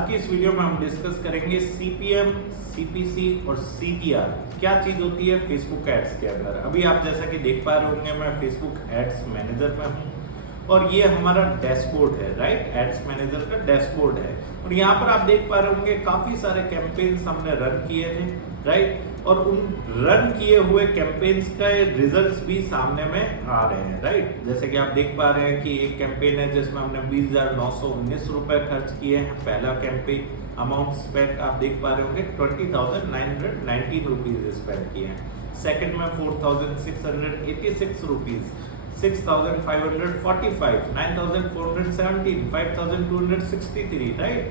आज की इस वीडियो में हम डिस्कस करेंगे सीपीएम, सीपीसी और सीटीआर क्या चीज होती है फेसबुक एड्स के अंदर। अभी आप जैसा कि देख पा रहे होंगे मैं फेसबुक एड्स मैनेजर में हूँ और ये हमारा डैशबोर्ड है, राइट। एड्स मैनेजर का डैशबोर्ड है और यहाँ पर आप देख पा रहे होंगे काफी सारे कैंपेन्स हमने रन किए थे, राइट। और उन रन किए हुए कैंपेन्स का रिजल्ट्स भी सामने में आ रहे हैं, राइट। जैसे कि आप देख पा रहे हैं कि एक कैंपेन है जिसमें हमने 20,919 रुपए खर्च किए हैं। पहला कैंपेन अमाउंट स्पेंड आप देख पा रहे होंगे 20,919 रुपीज स्पेंड किए हैं। सेकंड में 4,686 रुपीज, 6,545, 9,417, 5,263, राइट।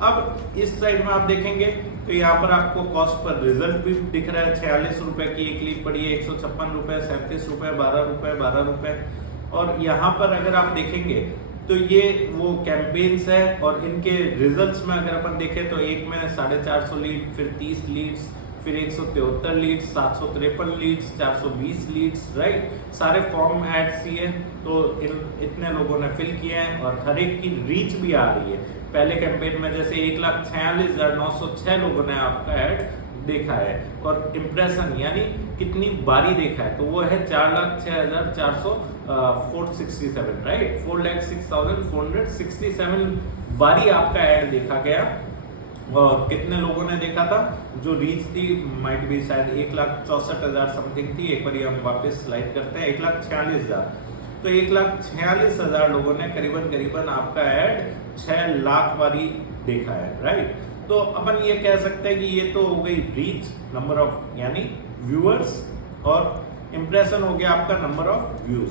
अब इस साइड में आप देखेंगे तो यहाँ पर आपको कॉस्ट पर रिजल्ट भी दिख रहा है। 46 रुपए की एक लीड पड़ी है, 156 रुपए, 37 रुपए, 12 रुपए, 12 रुपए। और यहाँ पर अगर आप देखेंगे तो ये वो कैंपेन्स है और इनके रिजल्ट्स में अगर अपन देखें तो एक में 450 लीड, फिर 30 लीड्स, फिर 173 लीड्स, 753 लीड्स, 420 लीड्स, राइट। सारे फॉर्म एड्स ही है तो इतने लोगों ने फिल किए हैं और हर एक की रीच भी आ रही है। पहले कैंपेन में जैसे 1,46,906 लोगों ने आपका ऐड देखा है और इम्प्रेशन यानी कितनी बारी देखा है तो वो है 4,06,467, राइट। 4,06,467 बारी आपका ऐड देखा गया। और कितने लोगों ने देखा था? जो रीच थी माइट भी शायद 1,64,000 समथिंग थी। एक बार हम वापस स्लाइड करते हैं, 1,46,000। तो 1,46,000 लोगों ने करीबन आपका ऐड 6 लाख बारी देखा है, राइट। तो अपन ये कह सकते हैं कि ये तो हो गई रीच, नंबर ऑफ यानी व्यूअर्स, और इम्प्रेशन हो गया आपका number of views.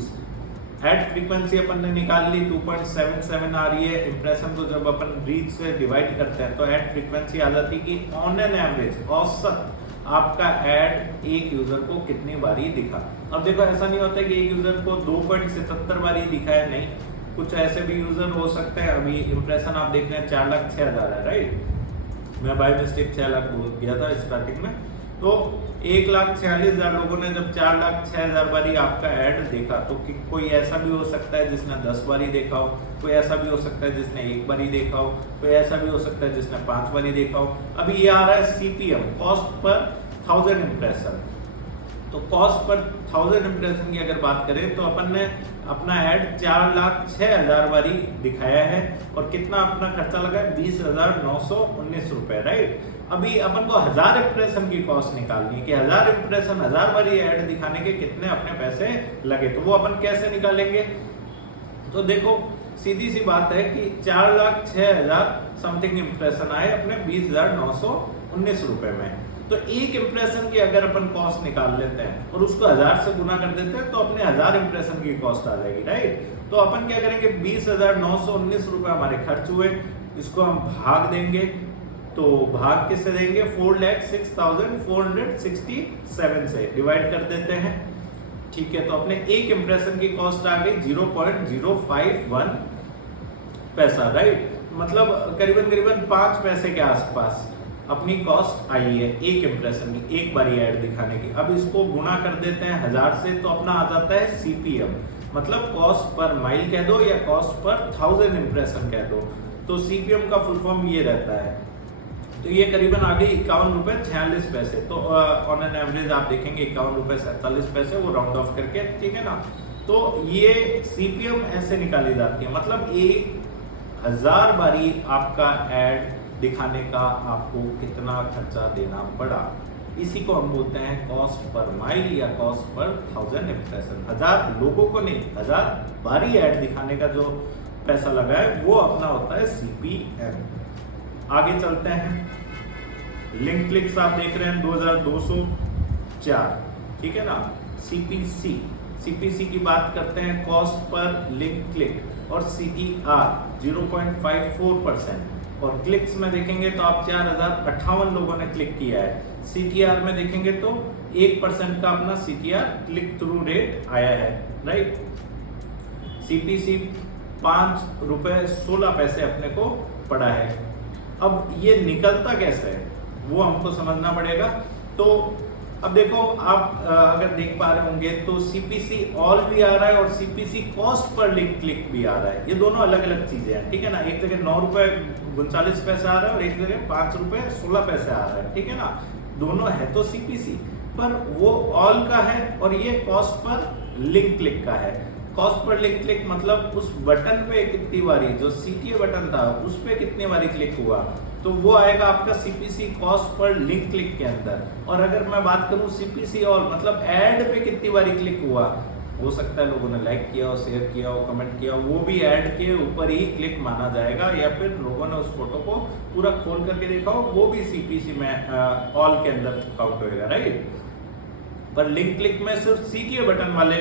Ad frequency अपन ने निकाल ली 2.77 आ रही है। इम्प्रेशन को जब अपन रीच से डिवाइड करते हैं तो एड फ्रीक्वेंसी आ जाती है कि ऑन एन एवरेज औसत आपका ऐड एक यूजर को कितनी बारी दिखा। अब देखो ऐसा नहीं होता कि एक यूजर को 2.77 बारी दिखा है, नहीं, कुछ ऐसे भी यूजर हो सकते हैं। अभी इम्प्रेशन आप देख रहे हैं 4,06,000 है, राइट। मैं बाय मिस्टेक 6 लाख बोल गया था स्टार्टिंग में। तो 1,46,000 लोगों ने जब 4,06,000 बारी आपका ऐड देखा तो कोई ऐसा भी हो सकता है जिसने 10 बारी देखा हो, कोई ऐसा भी हो सकता है जिसने 1 बारी देखा हो, कोई ऐसा भी हो सकता है जिसने 5 बारी देखा हो। अभी ये आ रहा है सीपीएम, कॉस्ट पर 1000 इम्प्रेशन। तो कॉस्ट पर 1000 इम्प्रेशन की अगर बात करें तो अपन ने अपना ऐड 4,06,000 बारी दिखाया है और कितना अपना खर्चा लगा है 20,919 रुपए, राइट। अभी अपन को 1000 इम्प्रेशन की कॉस्ट निकालनी है कि 1000 इम्प्रेशन 1000 बारी ऐड दिखाने के कितने अपने पैसे लगे। तो वो अपन कैसे निकालेंगे? तो देखो सीधी सी बात है कि 4,06,000 समथिंग इम्प्रेशन आए अपने 20,919 रुपए में। तो एक इम्प्रेशन की अगर अपन कॉस्ट निकाल लेते हैं और उसको 1000 से गुना कर देते हैं तो अपने 1000 इम्प्रेशन की कॉस्ट आ जाएगी, राइट। तो अपन क्या करेंगे, 20,919 रुपए हमारे खर्च हुए, इसको हम भाग देंगे। तो भाग किससे देंगे? 4,06,467 से डिवाइड कर देते हैं, ठीक है। तो अपने एक इम्प्रेशन की कॉस्ट आ गई 0.051 पैसा, राइट। मतलब करीबन 5 पैसे के आसपास अपनी कॉस्ट आई है एक इम्प्रेशन की, एक बारी ऐड दिखाने की। अब इसको गुना कर देते हैं 1000 से तो अपना आ जाता है सीपीएम, मतलब कॉस्ट पर माइल कह दो या कॉस्ट पर 1000 इम्प्रेशन कह दो। तो सीपीएम का फुल फॉर्म ये रहता है। तो ये करीबन आ गई 51 रुपए 46 पैसे। तो ऑन एन एवरेज आप देखेंगे 51 रुपए 47 पैसे, वो राउंड ऑफ करके, ठीक है ना। तो ये सीपीएम ऐसे निकाली जाती है, मतलब 1000 बारी आपका ऐड दिखाने का आपको कितना खर्चा देना पड़ा। इसी को हम बोलते हैं कॉस्ट पर माइल या कॉस्ट पर 1000 इम्प्रेशन। 1000 लोगों को नहीं, 1000 बारी ऐड दिखाने का जो पैसा लगा है वो अपना होता है सीपीएम। आगे चलते हैं। लिंक क्लिक्स आप देख रहे हैं 2204, ठीक है ना। सीपीसी की बात करते हैं, कॉस्ट पर लिंक क्लिक, और सीटीआर 0.54%। और क्लिक्स में देखेंगे तो आप 4,058 लोगों ने क्लिक किया है। सीटीआर में देखेंगे तो 1% का अपना सीटीआर क्लिक थ्रू रेट आया है, राइट। सीपीसी 5 रुपए 16 पैसे अपने को पड़ा है। अब ये निकलता कैसे है वो हमको समझना पड़ेगा। तो अब देखो आप अगर देख पा रहे होंगे तो सीपीसी ऑल भी आ रहा है और CPC cost per link click भी आ रहा है। ये दोनों अलग अलग चीजें हैं, ठीक है ना। एक जगह 9 रुपए 39 पैसे आ रहा है और एक जगह 5 रुपए 16 पैसे आ रहा है, ठीक है ना। दोनों है तो सीपीसी, पर वो ऑल का है और ये कॉस्ट पर लिंक क्लिक का है। कॉस्ट पर लिंक क्लिक मतलब उस बटन पे कितनी बारी, जो सीटीए बटन था उस पे कितनी बारी क्लिक हुआ, तो वो आएगा आपका CPC cost per link click के अंदर। और अगर मैं बात करूं सीपीसी ऑल मतलब ऐड पे कितनी बारी क्लिक हुआ, हो सकता है लोगों ने लाइक किया हो, शेयर किया हो, कमेंट किया हो, वो भी ऐड के ऊपर ही क्लिक माना जाएगा। या फिर लोगों ने उस फोटो को पूरा खोल करके देखा हो, वो भी सीपीसी में ऑल के अंदर काउंट होएगा, राइट। पर लिंक क्लिक में सिर्फ सीटीए बटन वाले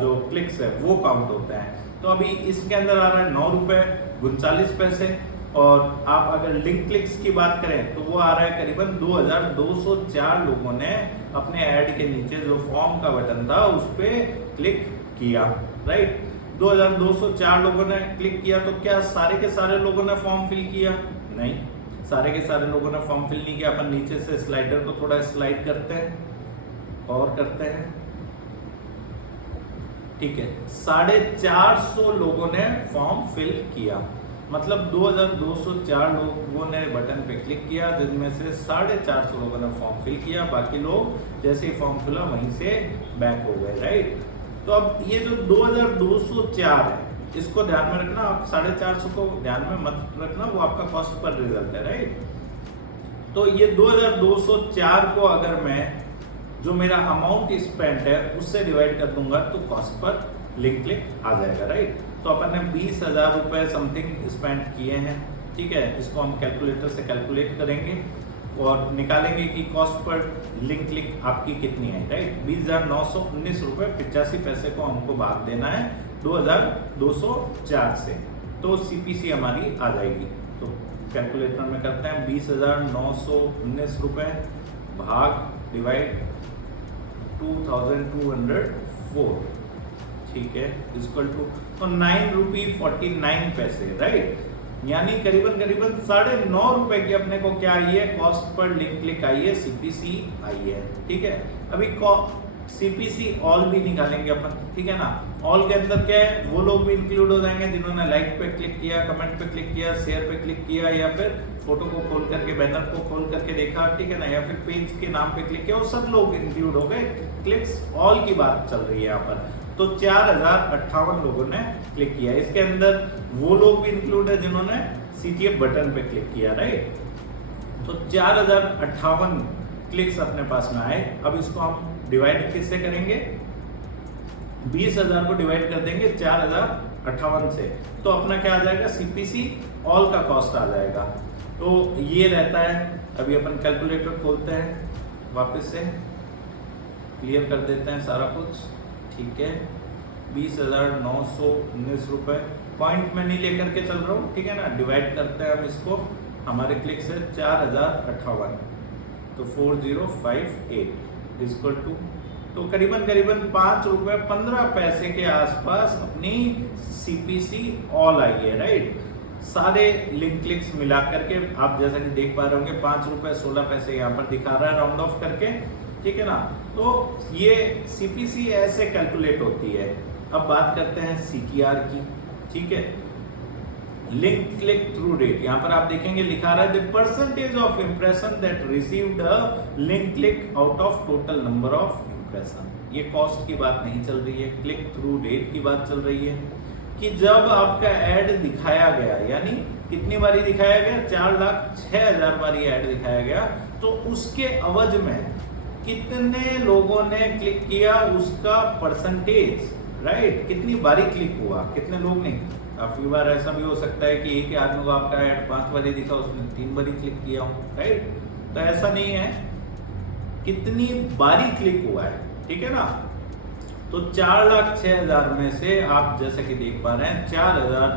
जो क्लिक्स है वो काउंट होते हैं। तो अभी इसके अंदर आ रहा है 9 रुपए 39 पैसे। और आप अगर लिंक क्लिक्स की बात करें तो वो आ रहा है करीबन 2204 लोगों ने अपने ऐड के नीचे जो फॉर्म का बटन था उस पर क्लिक किया, राइट। 2204 लोगों ने क्लिक किया, तो क्या सारे के सारे लोगों ने फॉर्म फिल किया? नहीं, सारे के सारे लोगों ने फॉर्म फिल नहीं किया। अपन नीचे से स्लाइडर को थोड़ा स्लाइड करते हैं और करते हैं, ठीक है। 450 लोगों ने फॉर्म फिल किया, मतलब 2204 लोगों ने बटन पे क्लिक किया, जिनमें से 450 लोगों ने फॉर्म फिल किया। बाकी लोग जैसे ही फॉर्म खुला वहीं से बैक हो गए, राइट। तो अब ये जो 2204 है इसको ध्यान में रखना, आप 450 को ध्यान में मत रखना, वो आपका कॉस्ट पर रिजल्ट है, राइट। तो ये 2204 को अगर मैं जो मेरा अमाउंट स्पेंड है उससे डिवाइड कर दूंगा तो कॉस्ट पर लिंक क्लिक आ जाएगा, राइट। तो अपन ने 20,000 रुपए समथिंग स्पेंड किए हैं, ठीक है। इसको हम कैलकुलेटर से कैलकुलेट करेंगे और निकालेंगे कि कॉस्ट पर लिंक क्लिक आपकी कितनी है, राइट। 20,919 रुपए 85 पैसे को हमको भाग देना है 2204 से, तो सीपीसी हमारी आ जाएगी। तो कैलकुलेटर में करते हैं 20,919 रुपए भाग डिवाइड 2204, ठीक है, इक्वल टू तो 9 रुपी 49 पैसे, राइट। यानी करीबन 9.5 रुपए की अपने को क्या आई है, कॉस्ट पर लिंक क्लिक आई है, सीपीसी आई है, ठीक है। अभी सीपीसी ऑल भी निकालेंगे अपन, ठीक है ना। ऑल के अंदर क्या है, वो लोग भी इंक्लूड हो जाएंगे जिन्होंने लाइक पे क्लिक किया, कमेंट पे क्लिक किया, शेयर पे क्लिक किया, या फिर फोटो को खोल करके, बैनर को खोल करके देखा, ठीक है ना, या फिर पेज के नाम पे क्लिक किया, वो सब लोग इंक्लूड हो गए। क्लिक्स ऑल की बात चल रही है यहाँ पर। तो 4058 लोगों ने क्लिक किया। इसके अंदर वो लोग भी इंक्लूड है जिन्होंने सीटीए बटन पे क्लिक किया, राइट। तो 4058 क्लिक्स अपने पास में आए। अब इसको हम डिवाइड किससे करेंगे, 20,000 को डिवाइड कर देंगे 4058 से, तो अपना क्या आ जाएगा, सीपीसी ऑल का कॉस्ट आ जाएगा। तो ये रहता है। अभी अपन कैलकुलेटर खोलते हैं, वापस से क्लियर कर देते हैं सारा कुछ, ठीक है। 20,919 रुपए पॉइंट में नहीं लेकर के चल रहा हूँ, ठीक है ना। डिवाइड करते हैं हम इसको, हमारे क्लिक से 4058, तो 4058 इक्वल टू, तो करीबन 5 रुपए 15 पैसे के आसपास अपनी सीपीसी ऑल आई है, राइट। सारे लिंक क्लिक्स मिला करके आप जैसा कि देख पा रहे होंगे 5 रुपए 16 पैसे यहाँ पर दिखा रहा है राउंड ऑफ करके, ठीक है ना। तो ये सीपीसी ऐसे कैलकुलेट होती है। अब बात करते हैं सीटीआर की, ठीक है। लिंक क्लिक थ्रू रेट, यहाँ पर आप देखेंगे लिखा रहा है the percentage of impression that received a link click out of total number of impression. ये कॉस्ट की बात नहीं चल रही है, क्लिक थ्रू रेट की बात चल रही है कि जब आपका ऐड दिखाया गया, यानी कितनी बारी दिखाया गया, 4,06,000 बारी ऐड दिखाया गया, तो उसके अवध में कितने लोगों ने क्लिक किया उसका परसेंटेज, राइट। कितनी बारी क्लिक हुआ, कितने लोग नहीं। काफी बार ऐसा भी हो सकता है कि एक ही आदमी को आपका ऐड 5 बारी दिखा, उसने 3 बारी क्लिक किया हो, राइट। तो ऐसा नहीं है, कितनी बारी क्लिक हुआ है, ठीक है ना। तो 4,06,000 में से आप जैसे कि देख पा रहे हैं 4,000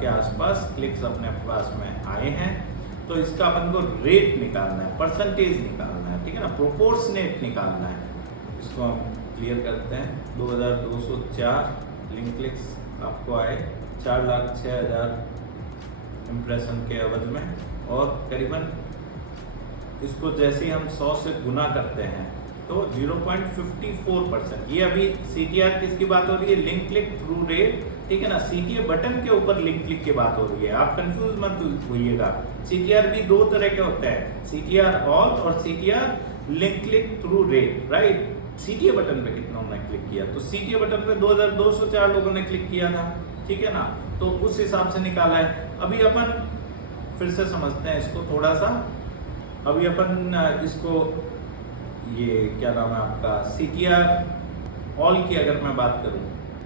के आसपास क्लिक्स अपने पास में आए हैं। तो इसका अपन को रेट निकालना है, परसेंटेज निकालना है, ठीक है ना, प्रोपोर्शनेट निकालना है। इसको हम क्लियर करते हैं। 2,204 लिंक क्लिक्स आपको आए 4,06,000 इम्प्रेशन के अवधि में, और करीबन इसको जैसे ही हम 100 से गुना करते हैं तो 0.54%। ये अभी CTR किसकी बात हो रही है? लिंक क्लिक थ्रू रेट, ठीक है ना। CTA बटन के ऊपर लिंक क्लिक की बात हो रही है, आप कंफ्यूज मत होइएगा। CTR भी दो तरह के होते हैं, CTR ऑल और CTR link click through rate, right. CTA button पे कितनों ने क्लिक किया? तो CTA बटन पे 2204 लोगों ने क्लिक किया था, ठीक है ना। तो उस हिसाब से निकाला है। अभी अपन फिर से समझते हैं इसको थोड़ा सा। अभी अपन इसको, ये क्या नाम है आपका, CTR ऑल की अगर मैं बात करूं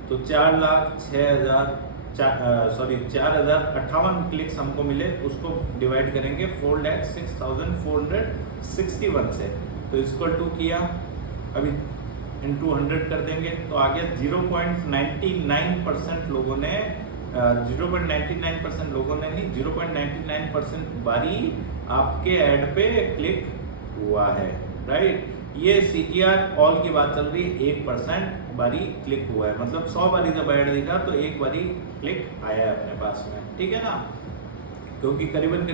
तो 4,58 क्लिक्स हमको मिले, उसको डिवाइड करेंगे 4,06,461 से, तो इक्वल टू किया, अभी इनटू 100 कर देंगे तो आ गया 0.99% लोगों ने 0.99% लोगों ने नहीं, 0.99% बारी आपके ऐड पे क्लिक हुआ है, राइट। ये CTR ऑल की बात चल रही है, 1% बारी क्लिक हुआ है, मतलब 100 बारी जब ऐड दिखा तो एक बारी क्लिक आया है अपने पास में, ठीक है ना, क्योंकि करीबन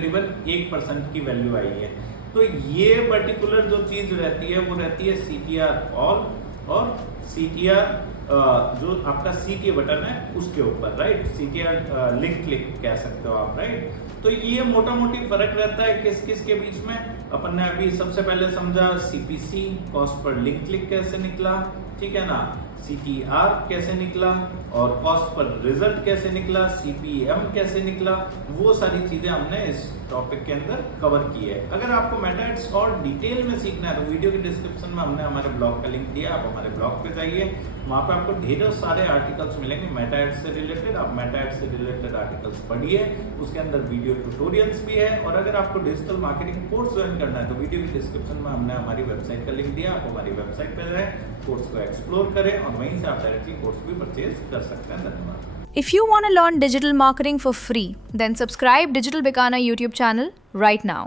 1% की वैल्यू आई है। तो ये पर्टिकुलर जो चीज रहती है वो रहती है CTR ऑल और CTR जो आपका CTA बटन है उसके ऊपर, राइट। CTR लिंक क्लिक कह सकते हो आप, राइट। तो ये मोटा मोटी फर्क रहता है किस किस के बीच में। अपन ने अभी सबसे पहले समझा CPC, cost per link click कैसे निकला, ठीक है ना, CTR कैसे निकला और कॉस्ट पर रिजल्ट कैसे निकला, CPM कैसे निकला, वो सारी चीजें हमने इस टॉपिक के अंदर कवर की है। अगर आपको मेटा एड्स और डिटेल में सीखना है तो वीडियो के डिस्क्रिप्शन में हमने हमारे ब्लॉग का लिंक दिया, आप हमारे ब्लॉग पे जाइए, वहां पे आपको ढेरों सारे आर्टिकल्स मिलेंगे मेटा एड्स से रिलेटेड। आप मेटा एड्स से रिलेटेड आर्टिकल्स पढ़िए, उसके अंदर वीडियो ट्यूटोरियल्स भी है। और अगर आपको डिजिटल मार्केटिंग कोर्स ज्वाइन करना है तो वीडियो के डिस्क्रिप्शन में हमने हमारी वेबसाइट का लिंक दिया, आप हमारी वेबसाइट पे जाएं, कोर्स को एक्सप्लोर करें और वहीं से आप डायरेक्टली कोर्स भी परचेज कर सकते हैं। धन्यवाद। If you want to learn digital marketing for free, then subscribe Digital Bikana YouTube channel right now.